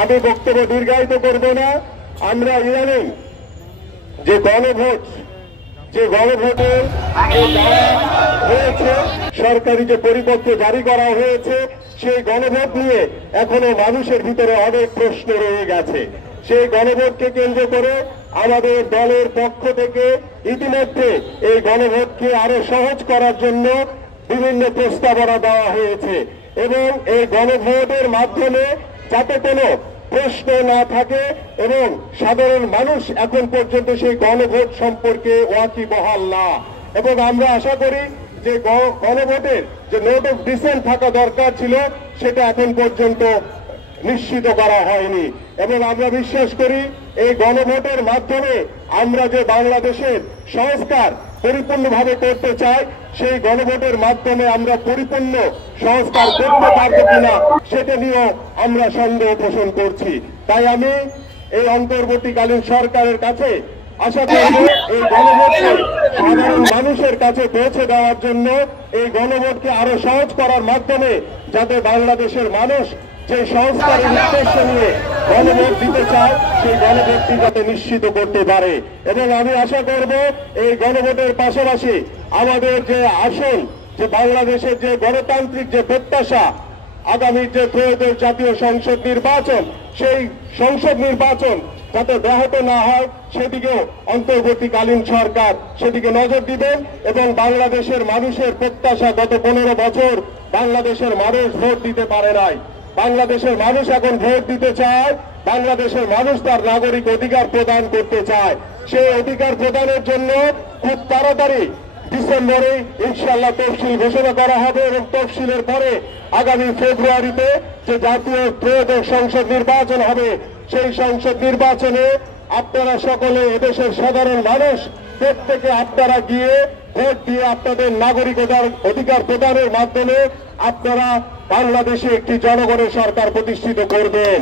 আমি বক্তব্য দীর্ঘায়িত করব না। আমরা ইদানিং যে গণভোটের হয়েছে, সরকারি যে পরিপত্র জারি করা হয়েছে, সেই গণভোট নিয়ে এখনো মানুষের ভিতরে অনেক প্রশ্ন রয়ে গেছে। সেই গণভোটকে কেন্দ্র করে আমাদের দলের পক্ষ থেকে ইতিমধ্যে এই গণভোটকে আরো সহজ করার জন্য বিভিন্ন প্রস্তাবনা দেওয়া হয়েছে এবং এই গণভোটের মাধ্যমে যাতে কোনো প্রশ্ন না থাকে এবং সাধারণ মানুষ এখন পর্যন্ত সেই গণভোট সম্পর্কে ওয়াকিবহাল না। এবং আমরা আশা করি যে গণভোটের যে নোট অফ ডিসেন্ট থাকা দরকার ছিল সেটা এখন পর্যন্ত নিশ্চিত করা হয়নি। এবং আমরা বিশ্বাস করি এই গণভোটের মাধ্যমে আমরা যে বাংলাদেশের সংস্কার পরিপূর্ণভাবে করতে চাই, সেই গণভোটের মাধ্যমে আমরা পরিপূর্ণ সংস্কার করতে পারবো কিনা সেটা নিয়েও আমরা সন্দেহ পোষণ করছি। তাই আমি এই অন্তর্বর্তীকালীন সরকারের কাছে আশা করব এই গণভোটকে সাধারণ মানুষের কাছে পৌঁছে দেওয়ার জন্য, এই গণভোটকে আরো সহজ করার মাধ্যমে যাতে বাংলাদেশের মানুষ যে সংস্কারের উদ্দেশ্য নিয়ে গণভোট দিতে চায় সেই গণভোটটি যাতে নিশ্চিত করতে পারে। এবং আমি আশা করব এই গণভোটের পাশাপাশি আমাদের যে আসল যে বাংলাদেশের যে গণতান্ত্রিক যে প্রত্যাশা, আগামী যে ত্রয়োদশ জাতীয় সংসদ নির্বাচন, সেই সংসদ নির্বাচন যাতে ব্যাহত না হয় সেদিকেও অন্তর্বর্তীকালীন সরকার সেদিকে নজর দিবেন। এবং বাংলাদেশের মানুষের প্রত্যাশা, গত 15 বছর বাংলাদেশের মানুষ ভোট দিতে পারে নাই, বাংলাদেশের মানুষ এখন ভোট দিতে চায়, বাংলাদেশের মানুষ তার নাগরিক অধিকার প্রদান করতে চায়। সেই অধিকার প্রদানের জন্য খুব তাড়াতাড়ি ডিসেম্বরে ইনশাআল্লাহ তফসিল ঘোষণা করা হবে এবং তফসিলের পরে আগামী ফেব্রুয়ারিতে যে জাতীয় ত্রয়োদশ সংসদ নির্বাচন হবে, সেই সংসদ নির্বাচনে আপনারা সকলে এদেশের সাধারণ মানুষ প্রত্যেকে আপনারা গিয়ে ভোট দিয়ে আপনাদের নাগরিক অধিকার প্রদানের মাধ্যমে আপনারা বাংলাদেশে একটি জনগণের সরকার প্রতিষ্ঠিত করবেন।